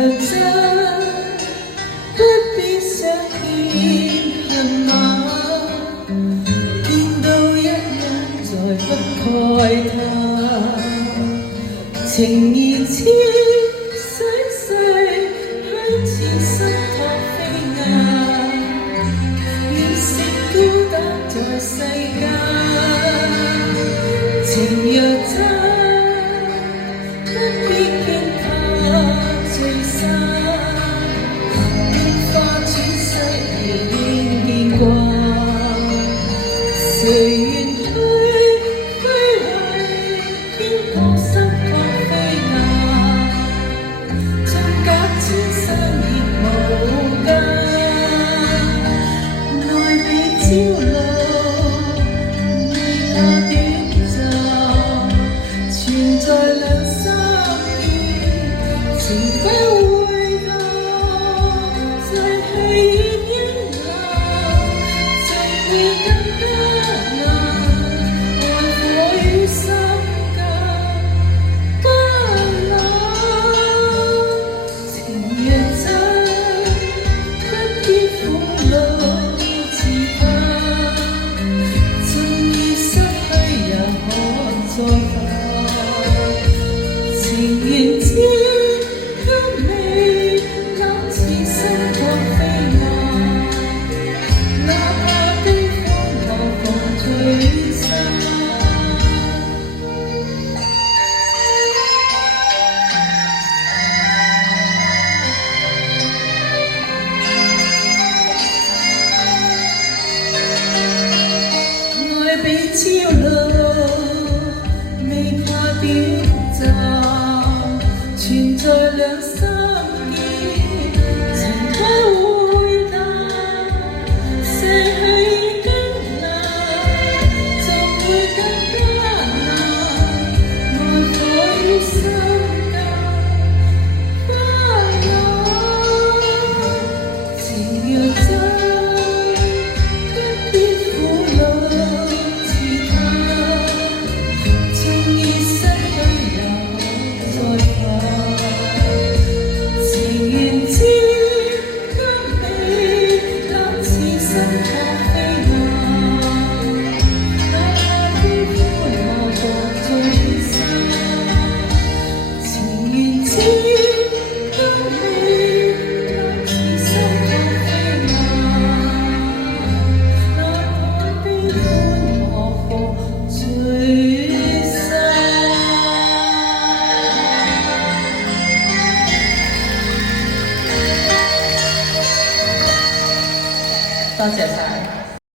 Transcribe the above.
若真不必想見恨晚，見到一眼再不慨嘆，情意千水細，虛似身託飛雁，遠涉高達在世間。情若真不必驚怕聚散，變化轉世已經見慣，誰願去虛偽偏覺心託飛雁，縱假千山亦無間，內被朝露未怕短暫，存在兩心情不會淡，逝去已經難，情會更加難，愛火於心間不冷。情若真不必苦惱自盼，縱已失去也可再返。情願知今未冷似身託飛雁，哪怕冰封落逢聚散。愛比朝露未怕短暫，存在兩心間，情不會淡，逝去已經難，就會更加難，愛火於心間不冷。情若真不必苦惱自嘆，縱已失去也可再返。情願知今未冷似身託飛雁，哪怕冰封落逢聚散。情願知今未冷似身託飛雁，哪怕冰封落逢聚散。多謝晒。